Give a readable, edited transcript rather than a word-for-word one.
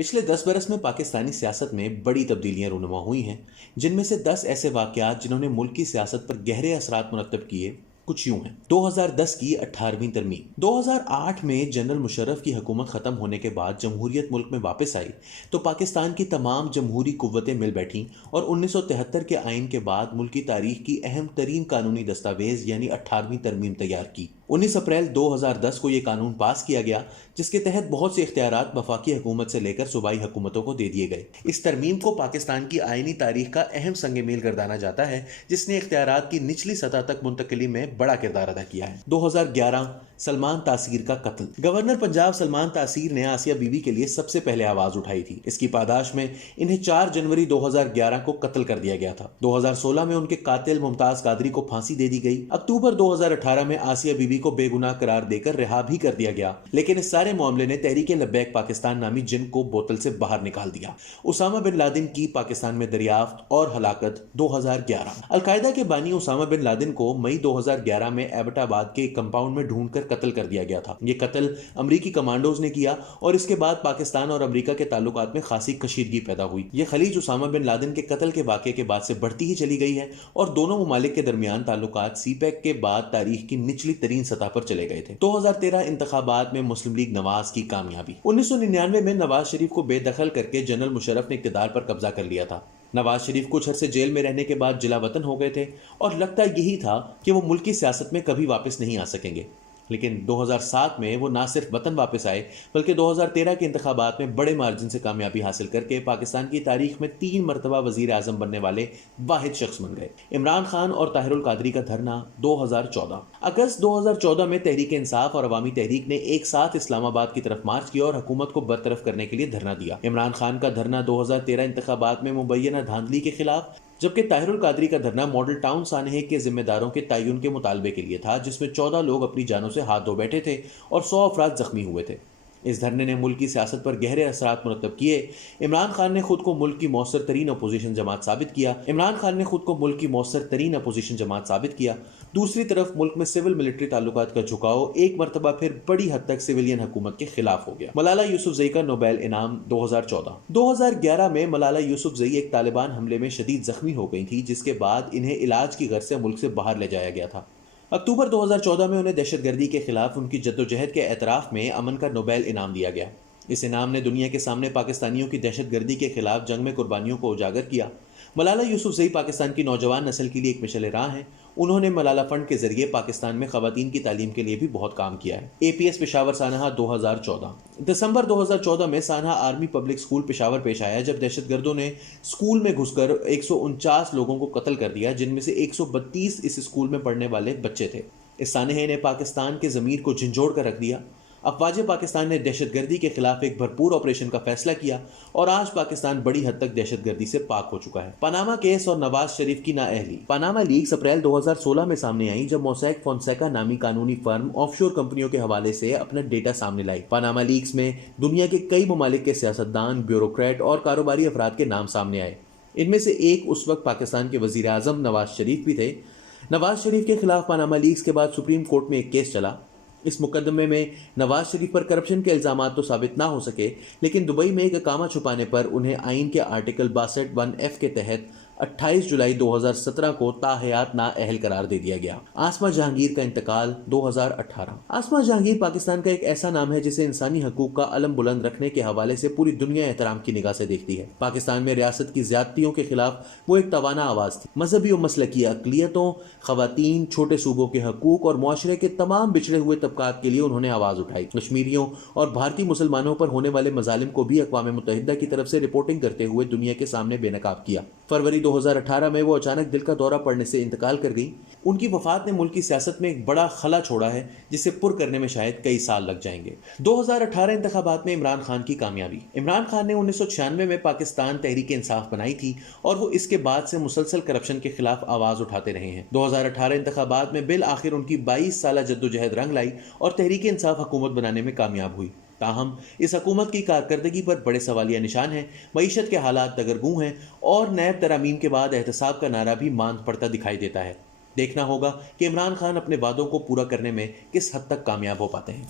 पिछले 10 बरस में पाकिस्तानी सियासत में बड़ी तब्दीलियां रूनुमा हुई हैं, जिनमें से 10 ऐसे वाकयात जिन्होंने मुल्क की सियासत पर गहरे असरात मुरतब किए कुछ यूं हैं। 2010 की 18वीं तरमीम। 2008 में जनरल मुशर्रफ की हुकूमत ख़त्म होने के बाद जमहूरियत मुल्क में वापस आई तो पाकिस्तान की तमाम जमहूरी कुव्वतें मिल बैठीं और 1973 के आइन के बाद मुल्क की तारीख की अहम तरीन कानूनी दस्तावेज यानी 18वीं तरमीम तैयार की। 19 अप्रैल 2010 को ये कानून पास किया गया, जिसके तहत बहुत से इख्तियारात वफाकी हुकूमत से लेकर सूबाई हुकूमतों को दे दिए गए। इस तरमीम को पाकिस्तान की आइनी तारीख का अहम संग मील गर्दाना जाता है, जिसने इख्तियारात की निचली सतह तक मुंतकिली में बड़ा किरदार अदा किया है। 2011 सलमान तासीर का कत्ल। गवर्नर पंजाब सलमान तासीर ने आसिया बीबी के लिए सबसे पहले आवाज उठाई थी। इसकी पादाश में इन्हें 4 जनवरी 2011 को कत्ल कर दिया गया था। 2016 में उनके कातिल मुमताज कादरी को फांसी दे दी गई। अक्टूबर 2018 में आसिया बीबी को बेगुनाह करार देकर रिहा भी कर दिया गया, लेकिन इस सारे मामले ने तहरीक लब्बैक पाकिस्तान नामी जिन को बोतल से बाहर निकाल दिया। उसामा बिन लादेन की पाकिस्तान में दरियाफ्त और हलाकत 2011। अलकायदा के बानी उसामा बिन लादेन को मई 2011 में एबटाबाद के कंपाउंड में ढूंढकर कत्ल कर दिया गया था। यह कत्ल अमरीकी कमांडोज ने किया और इसके बाद पाकिस्तान और अमरीका के ताल्लुकात में खासी कशीदगी पैदा हुई। यह खलीज उसामा बिन लादेन के कत्ल के वाक़े के बाद से बढ़ती ही चली गई है और दोनों ममालिक के दरमियान ताल्लुकात सीपैक के बाद तारीख की निचली तरीन सतह पर चले गए थे। 2013 इंतखाबात में मुस्लिम लीग नवाज की कामयाबी। 1999 में नवाज शरीफ को बेदखल करके जनरल मुशर्रफ ने इक़्तिदार पर कब्जा कर लिया था। नवाज शरीफ कुछ अरसे जेल में रहने के बाद जिला वतन हो गए थे और लगता यही था कि वो मुल्क की सियासत में कभी वापस नहीं आ सकेंगे, लेकिन 2007 में वो ना सिर्फ वतन वापस आए बल्कि 2013 के इंतखाबात में बड़े मार्जिन से कामयाबी हासिल करके पाकिस्तान की तारीख में 3 मरतबा वजीर आजम बनने वाले वाहिद शख्स बन गए। इमरान खान और ताहिरुल कादरी का धरना 2014। अगस्त 2014 में तहरीक इंसाफ और अवामी तहरीक ने एक साथ इस्लामाबाद की तरफ मार्च किया और हुकूमत को बरतरफ करने के लिए धरना दिया। इमरान खान का धरना 2013 इंतखाबात में मुबैना धांधली के खिलाफ, जबकि ताहिरुल कादरी का धरना मॉडल टाउन सानहे के जिम्मेदारों के तयन के मुतालबे के लिए था, जिसमें 14 लोग अपनी जानों से हाथ धो बैठे थे और 100 अफराद जख्मी हुए थे। इस धरने ने मुल्क की सियासत पर गहरे असरात मुरतब किए। इमरान खान ने खुद को मुल्क की मौसर तरीन अपोजिशन जमात साबित किया। दूसरी तरफ मुल्क में सिविल मिलिट्री ताल्लुकात का झुकाव एक मरतबा फिर बड़ी हद तक सिविलियन हुकूमत के खिलाफ हो गया। मलाला यूसुफजई का नोबेल इनाम 2014। 2011 में मलाला यूसुफजई एक तालिबान हमले में शदीद जख्मी हो गई थी, जिसके बाद इन्हें इलाज की गर्ज से मुल्क से बाहर ले जाया गया था। अक्टूबर 2014 में उन्हें दहशतगर्दी के खिलाफ उनकी जद्दोजहद के एतराफ़ में अमन का नोबेल इनाम दिया गया। इस इनाम ने दुनिया के सामने पाकिस्तानियों की दहशतगर्दी के खिलाफ जंग में कुर्बानियों को उजागर किया। मलाला यूसुफजई पाकिस्तान की नौजवान नस्ल के लिए एक मिसाल राह हैं। उन्होंने मलाला फंड के जरिए पाकिस्तान में खवातीन की तालीम के लिए भी बहुत काम किया है। APS पेशावर सानहा 2014। दिसंबर 2014 में सानहा आर्मी पब्लिक स्कूल पेशावर पेश आया, जब दहशतगर्दों ने स्कूल में घुसकर 149 लोगों को कत्ल कर दिया, जिनमें से 132 इस स्कूल में पढ़ने वाले बच्चे थे। इस सानहे ने पाकिस्तान के ज़मीर को झंझोड़ कर रख दिया। अफवाज पाकिस्तान ने दहशतगर्दी के खिलाफ एक भरपूर ऑपरेशन का फैसला किया और आज पाकिस्तान बड़ी हद तक दहशतगर्दी से पाक हो चुका है। पनामा केस और नवाज शरीफ की नाअहली। पनामा लीक्स अप्रैल 2016 में सामने आई, जब मोसैक फोंसेका नामी कानूनी फर्म ऑफशोर कंपनियों के हवाले से अपना डेटा सामने लाई। पनामा लीक्स में दुनिया के कई ममालिक के सियासतदान, ब्यूरोक्रेट और कारोबारी अफराद के नाम सामने आए। इनमें से एक उस वक्त पाकिस्तान के वजीर आजम नवाज शरीफ भी थे। नवाज शरीफ के खिलाफ पनामा लीक्स के बाद सुप्रीम कोर्ट में एक केस चला। इस मुकदमे में नवाज शरीफ पर करप्शन के इल्जामात तो साबित ना हो सके, लेकिन दुबई में एक अकामा छुपाने पर उन्हें आइन के आर्टिकल 62(1)(f) के तहत 28 जुलाई 2017 को ताहयात नाअहल करार दे दिया गया। आसमा जहांगीर का इंतकाल 2018। आसमा जहांगीर पाकिस्तान का एक ऐसा नाम है जिसे इंसानी हकूक का अलम बुलंद रखने के हवाले से पूरी दुनिया एहतराम की निगाह से देखती है। पाकिस्तान में रियासत की ज्यादतियों के खिलाफ वो एक तवाना आवाज थी। मजहबी और मसलकी अक़लियतों, खवातीन, छोटे सूबों के हकूक और मुआशरे के तमाम बिछड़े हुए तबकात के लिए उन्होंने आवाज उठाई। कश्मीरियों और भारतीय मुसलमानों पर होने वाले मजालिम को भी अक़वाम मुत्तहिदा की तरफ से रिपोर्टिंग करते हुए दुनिया के सामने बेनकाब किया। फरवरी 2018 में वो अचानक दिल का दौरा पड़ने से इंतकाल कर गई। उनकी वफात ने मुल्क की सियासत में एक बड़ा खला छोड़ा है, जिसे पुर करने में शायद कई साल लग जाएंगे। 2018 इंतखाबात में इमरान खान की कामयाबी। इमरान खान ने 1996 में पाकिस्तान तहरीक इंसाफ बनाई थी और वो इसके बाद से मुसलसल करप्शन के खिलाफ आवाज उठाते रहे हैं। 2018 इंतखाबात में बिल आखिर उनकी 22 साल जद्दोजहद रंग लाई और तहरीक इंसाफ हुकूमत बनाने में कामयाब हुई। ताहम इस हुकूमत की कारकर्दगी पर बड़े सवालिया निशान हैं। मईशत के हालात दगरगू हैं और नैब तरामीम के बाद एहतसाब का नारा भी मांद पड़ता दिखाई देता है। देखना होगा कि इमरान खान अपने वादों को पूरा करने में किस हद तक कामयाब हो पाते हैं।